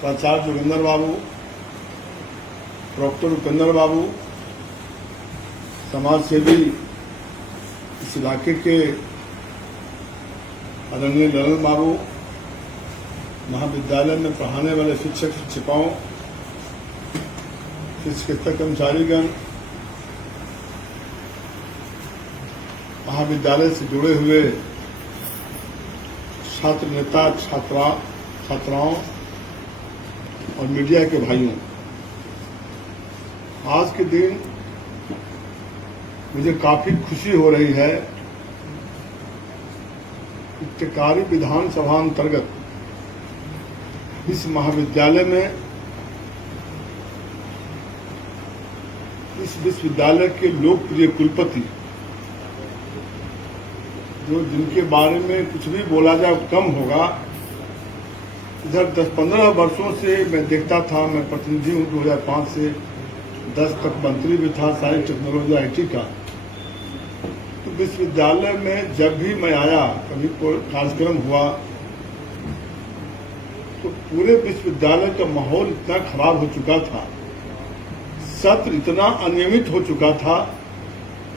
प्राचार्य जोगिंदर बाबू, डॉक्टर उपेंद्र बाबू, समाज सेवी इस इलाके के आदरणीय ललन बाबू, महाविद्यालय में पढ़ाने वाले शिक्षक शिक्षिकाओं, शिक्षक कर्मचारीगण, महाविद्यालय से जुड़े हुए छात्र नेता, छात्राओं और मीडिया के भाइयों, आज के दिन मुझे काफी खुशी हो रही है कि टिकारी विधानसभा अंतर्गत इस महाविद्यालय में, इस विश्वविद्यालय के लोकप्रिय कुलपति, जो जिनके बारे में कुछ भी बोला जाए कम होगा, इधर 10-15 वर्षों से मैं देखता था। मैं प्रतिनिधि हूं 2005 से 10 तक मंत्री भी था साइंस टेक्नोलॉजी IT का। तो विश्वविद्यालय में जब भी मैं आया, कभी कोई कार्यक्रम हुआ, तो पूरे विश्वविद्यालय का माहौल इतना खराब हो चुका था, सत्र इतना अनियमित हो चुका था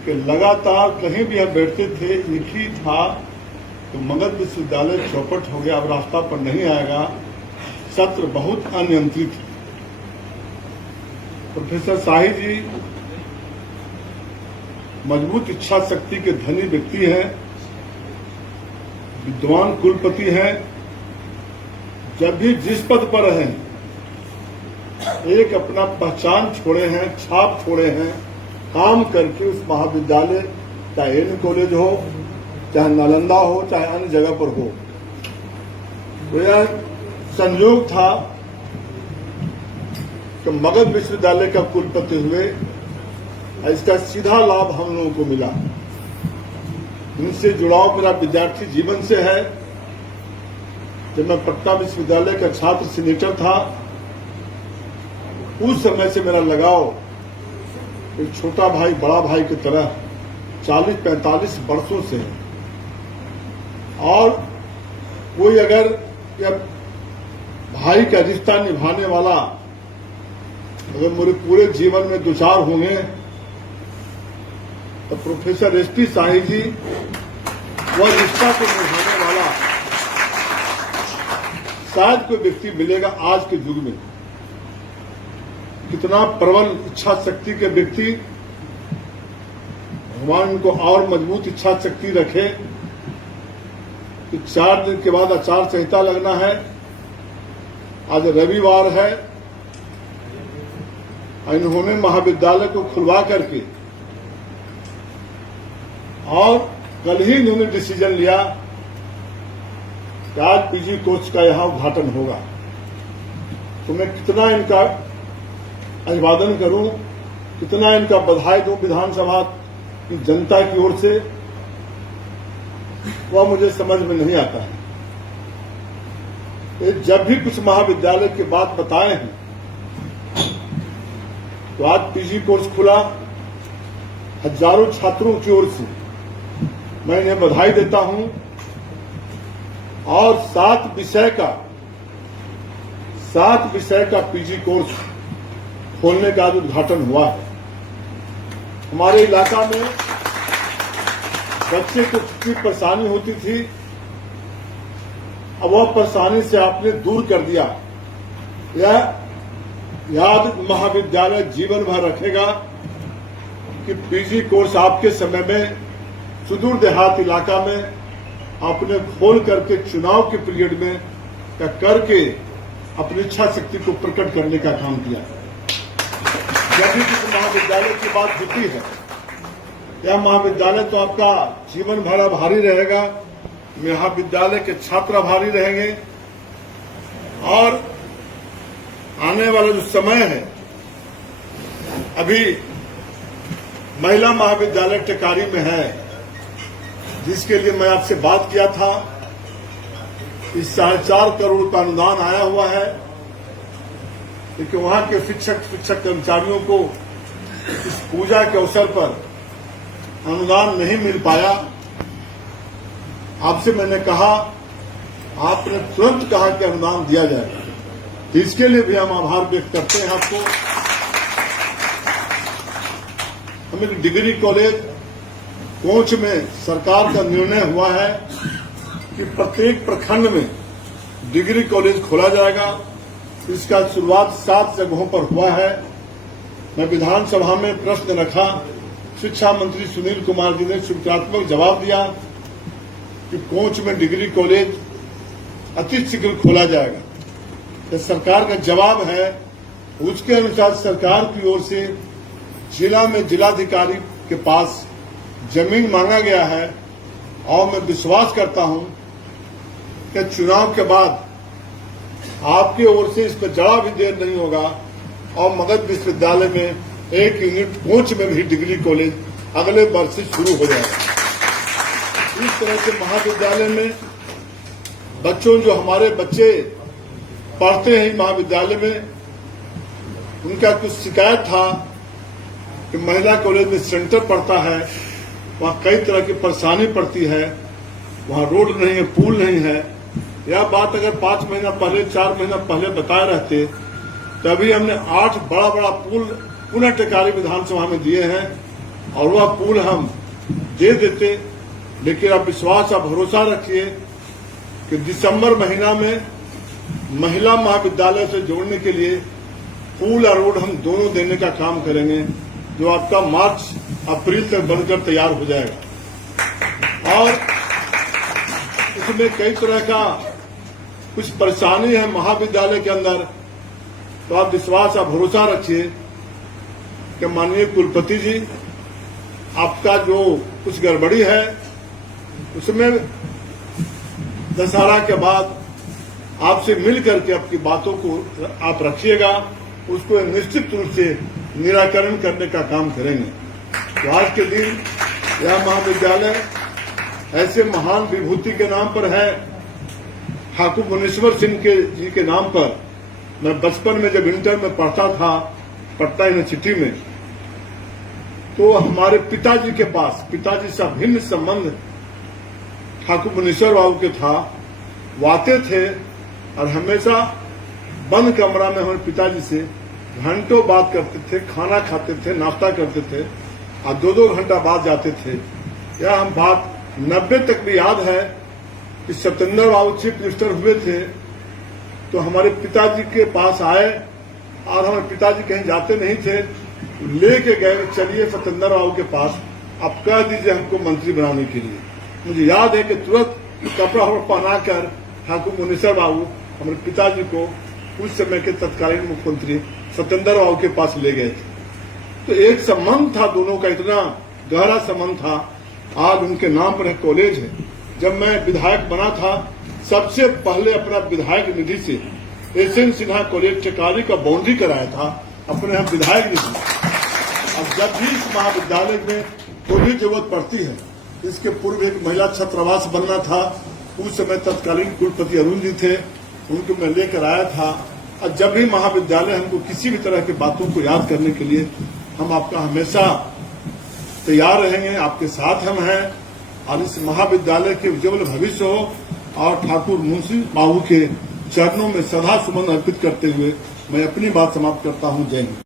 कि लगातार कहीं भी हम बैठते थे एक ही था तो मगध विश्वविद्यालय चौपट हो गया, अब रास्ता पर नहीं आएगा। सत्र बहुत अनियंत्रित। प्रोफेसर शाही जी मजबूत इच्छा शक्ति के धनी व्यक्ति हैं, विद्वान कुलपति हैं। जब भी जिस पद पर हैं, एक अपना पहचान छोड़े हैं, छाप छोड़े हैं, काम करके उस महाविद्यालय, चाहे एन कॉलेज हो, चाहे नालंदा हो, चाहे अन्य जगह पर हो। तो यह संयोग था कि मगध विश्वविद्यालय का कुलपति हुए, इसका सीधा लाभ हम लोगों को मिला। इनसे जुड़ाव मेरा विद्यार्थी जीवन से है। जब मैं पटना विश्वविद्यालय का छात्र सीनेटर था, उस समय से मेरा लगाव एक छोटा भाई बड़ा भाई की तरह 40-45 वर्षों से है। और कोई अगर भाई का रिश्ता निभाने वाला अगर मेरे पूरे जीवन में 2-4 होंगे तो प्रोफेसर SP शाही जी वह रिश्ता को निभाने वाला शायद कोई व्यक्ति मिलेगा आज के युग में। कितना प्रबल इच्छा शक्ति के व्यक्ति, भगवान उनको और मजबूत इच्छा शक्ति रखे। 4 दिन के बाद आचार संहिता लगना है। आज रविवार है, इन्होंने महाविद्यालय को खुलवा करके और कल ही इन्होंने डिसीजन लिया कि आज PG कोर्स का यहां उद्घाटन होगा। तो मैं कितना इनका अभिवादन करूं, कितना इनका बधाई दूं विधानसभा की जनता की ओर से, वह मुझे समझ में नहीं आता है। जब भी कुछ महाविद्यालय की बात बताए हैं तो आज PG कोर्स खुला, हजारों छात्रों की ओर से मैं इन्हें बधाई देता हूं। और 7 विषय का PG कोर्स खोलने का आज उद्घाटन हुआ है। हमारे इलाका में बच्चे को कितनी परेशानी होती थी, अब वह परेशानी से आपने दूर कर दिया। यह याद महाविद्यालय जीवन भर रखेगा कि PG कोर्स आपके समय में सुदूर देहात इलाका में आपने खोल करके चुनाव के पीरियड में करके अपनी इच्छा शक्ति को प्रकट करने का काम किया। जब भी किसी महाविद्यालय की बात होती है, यह महाविद्यालय तो आपका जीवन भर आभारी रहेगा, महाविद्यालय के छात्र आभारी रहेंगे। और आने वाला जो समय है, अभी महिला महाविद्यालय टिकारी में है, जिसके लिए मैं आपसे बात किया था। इस 4.5 करोड़ का अनुदान आया हुआ है, लेकिन वहां के शिक्षक कर्मचारियों को इस पूजा के अवसर पर अनुदान नहीं मिल पाया। आपसे मैंने कहा, आपने तुरंत कहा कि अनुदान दिया जाएगा। इसके लिए भी हम आभार व्यक्त करते हैं आपको। हम एक डिग्री कॉलेज कोच में सरकार का निर्णय हुआ है कि प्रत्येक प्रखंड में डिग्री कॉलेज खोला जाएगा। इसका शुरुआत 7 जगहों पर हुआ है। मैं विधानसभा में प्रश्न रखा, शिक्षा मंत्री सुनील कुमार जी ने सूचनात्मक जवाब दिया कि कोच में डिग्री कॉलेज अति शीघ्र खोला जाएगा। तो सरकार का जवाब है, उसके अनुसार सरकार की ओर से जिला में जिलाधिकारी के पास जमीन मांगा गया है और मैं विश्वास करता हूं कि चुनाव के बाद आपके ओर से इस पर जरा भी देर नहीं होगा और मगध विश्वविद्यालय में एक यूनिट कोच में भी डिग्री कॉलेज अगले वर्ष से शुरू हो जाएगा। इस तरह से महाविद्यालय में बच्चों, जो हमारे बच्चे पढ़ते हैं महाविद्यालय में, उनका कुछ शिकायत था कि महिला कॉलेज में सेंटर पड़ता है, वहां कई तरह की परेशानी पड़ती है, वहां रोड नहीं है, पुल नहीं है। यह बात अगर 5 महीना पहले, 4 महीना पहले बताए रहते तभी हमने 8 बड़ा बड़ा पुल पुनः टेकारी विधानसभा में दिए हैं और वह पुल हम दे देते। लेकिन आप विश्वास, आप भरोसा रखिए कि दिसंबर महीना में महिला महाविद्यालय से जोड़ने के लिए पुल और रोड हम दोनों देने का काम करेंगे, जो आपका मार्च अप्रैल तक बनकर तैयार हो जाएगा। और इसमें कई तरह का कुछ परेशानी है महाविद्यालय के अंदर, तो आप विश्वास, आप भरोसा रखिए कि माननीय कुलपति जी, आपका जो कुछ गड़बड़ी है उसमें दशहरा के बाद आपसे मिल करके आपकी बातों को आप रखिएगा, उसको निश्चित रूप से निराकरण करने का काम करेंगे। तो आज के दिन यह महाविद्यालय ऐसे महान विभूति के नाम पर है, ठाकुर मुनीश्वर सिंह जी के नाम पर। मैं बचपन में जब इंटर में पढ़ता था पटना यूनिवर्सिटी में, तो हमारे पिताजी के पास, पिताजी से भिन्न संबंध ठाकुर मुनीश्वर बाबू के था। वो आते थे और हमेशा बंद कमरा में हमारे पिताजी से घंटों बात करते थे, खाना खाते थे, नाश्ता करते थे और 2-2 घंटा बाद जाते थे। यह हम बात 90 तक भी याद है कि सत्येंद्र बाबू चीफ मिनिस्टर हुए थे तो हमारे पिताजी के पास आए और हमारे पिताजी कहीं जाते नहीं थे, लेके गए, चलिए सत्येंद्र बाबू के पास, आप कह दीजिए हमको मंत्री बनाने के लिए। मुझे याद है कि तुरंत कपड़ा पहनाकर ठाकुर मुनीश्वर बाबू हमारे पिताजी को उस समय के तत्कालीन मुख्यमंत्री सत्येंद्र बाबू के पास ले गए थे। तो एक संबंध था, दोनों का इतना गहरा संबंध था। आज उनके नाम पर एक कॉलेज है। जब मैं विधायक बना था, सबसे पहले अपना विधायक निधि से एसएन सिन्हा कॉलेज टेकारी का बाउंड्री कराया था, अपने हम विधायक निधि। अब जब भी इस महाविद्यालय में कोई भी जरूरत पड़ती है, इसके पूर्व एक महिला छात्रावास बनना था, उस समय तत्कालीन कुलपति अरुण जी थे, उनको मैं लेकर आया था। और जब भी महाविद्यालय हमको किसी भी तरह की बातों को याद करने के लिए, हम आपका हमेशा तैयार रहेंगे, आपके साथ हम हैं। और इस महाविद्यालय के उज्जवल भविष्य हो और ठाकुर मुंशी बाबू के चरणों में सदा सुमन अर्पित करते हुए मैं अपनी बात समाप्त करता हूं। जय हिंद।